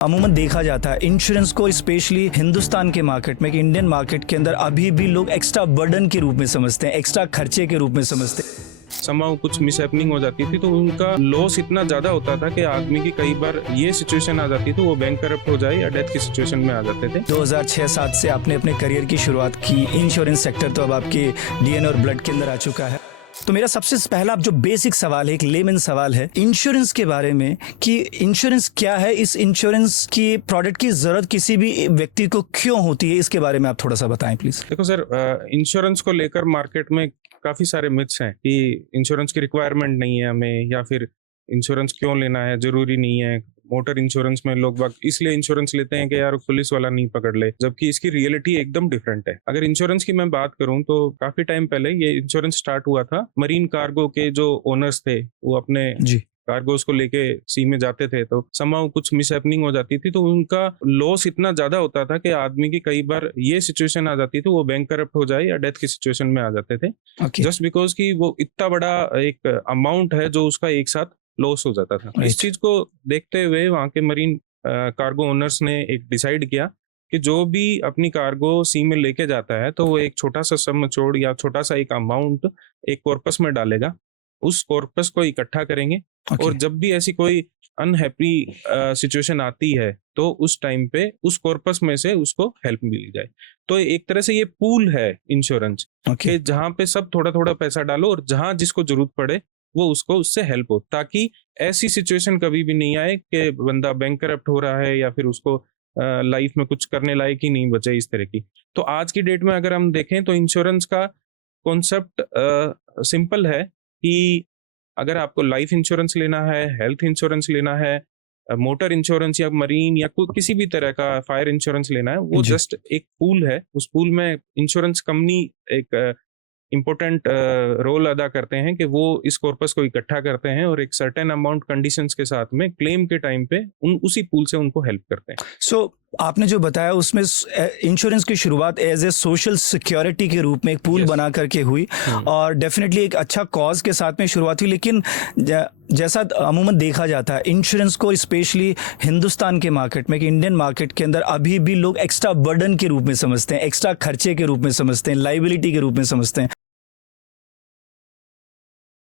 अमूमन देखा जाता है इंश्योरेंस को स्पेशली हिंदुस्तान के मार्केट में, कि इंडियन मार्केट के अंदर अभी भी लोग एक्स्ट्रा बर्डन के रूप में समझते हैं, एक्स्ट्रा खर्चे के रूप में समझते हैं। समाव कुछ मिसहैपनिंग हो जाती थी तो उनका लॉस इतना ज्यादा होता था कि आदमी की कई बार ये सिचुएशन आ जाती थी वो बैंक करप्ट हो जाए या डेथ की सिचुएशन में आ जाते थे। 2006-07 से आपने अपने करियर की शुरुआत की। इंश्योरेंस सेक्टर तो अब आपके डीएनए और ब्लड के अंदर आ चुका है। तो मेरा सबसे पहला जो बेसिक सवाल है, एक लेमन सवाल है इंश्योरेंस के बारे में, कि इंश्योरेंस क्या है, इस इंश्योरेंस की प्रोडक्ट की जरूरत किसी भी व्यक्ति को क्यों होती है, इसके बारे में आप थोड़ा सा बताएं प्लीज। देखो सर, इंश्योरेंस को लेकर मार्केट में काफी सारे मिथ्स हैं कि इंश्योरेंस की रिक्वायरमेंट नहीं है हमें, या फिर इंश्योरेंस क्यों लेना है, जरूरी नहीं है। मोटर इंश्योरेंस में लोग इसलिए इंश्योरेंस लेते हैं कि यार पुलिस वाला नहीं पकड़ ले, जबकि इसकी रियलिटी एकदम डिफरेंट है। अगर इंश्योरेंस की मैं बात करूं तो काफी टाइम पहले ये इंश्योरेंस स्टार्ट हुआ था। मरीन कार्गो के जो ओनर्स थे वो अपने कार्गोस को लेके सी में जाते थे तो समाव कुछ मिसहैपनिंग हो जाती थी तो उनका लॉस इतना ज्यादा होता था कि आदमी की कई बार ये सिचुएशन आ जाती थी वो बैंक करप्ट हो जाए या डेथ की सिचुएशन में आ जाते थे, जस्ट बिकॉज कि वो इतना बड़ा एक अमाउंट है जो उसका एक साथ लॉस हो जाता था। इस चीज को देखते हुए वहां के मरीन कार्गो ओनर्स ने एक डिसाइड किया कि जो भी अपनी कार्गो सी में लेके जाता है तो वो एक छोटा सा सम छोड़ या छोटा सा एक अमाउंट एक कॉर्पस में डालेगा, उस कॉर्पस को इकट्ठा करेंगे और जब भी ऐसी कोई अनहैप्पी सिचुएशन आती है तो उस टाइम पे उस कॉर्पस में से उसको हेल्प मिल जाए। तो एक तरह से ये पूल है इंश्योरेंस कि जहां पे सब थोड़ा थोड़ा पैसा डालो और जहां जिसको जरूरत पड़े वो उसको उससे हेल्प हो, ताकि ऐसी सिचुएशन कभी भी नहीं आए कि बंदा बैंक करप्ट हो रहा है या फिर उसको लाइफ में कुछ करने लायक ही नहीं बचे इस तरह की। तो आज की डेट में अगर हम देखें तो इंश्योरेंस का कॉन्सेप्ट सिंपल है कि अगर आपको लाइफ इंश्योरेंस लेना है, हेल्थ इंश्योरेंस लेना है, मोटर इंश्योरेंस या मरीन या किसी भी तरह का फायर इंश्योरेंस लेना है, वो जस्ट एक पूल है। उस पूल में इंश्योरेंस कंपनी एक इम्पोर्टेंट रोल अदा करते हैं कि वो इस कॉर्पस को इकट्ठा करते हैं और एक सर्टेन अमाउंट कंडीशंस के साथ में क्लेम के टाइम पे उसी पूल से उनको हेल्प करते हैं। सो आपने जो बताया उसमें इंश्योरेंस की शुरुआत एज ए सोशल सिक्योरिटी के रूप में एक पूल बना करके हुई और डेफिनेटली एक अच्छा कॉज के साथ में शुरुआत हुई। लेकिन जैसा अमूमन देखा जाता है इंश्योरेंस को स्पेशली हिंदुस्तान के मार्केट में, कि इंडियन मार्केट के अंदर अभी भी लोग एक्स्ट्रा बर्डन के रूप में समझते हैं, एक्स्ट्रा खर्चे के रूप में समझते हैं, लाइबिलिटी के रूप में समझते हैं।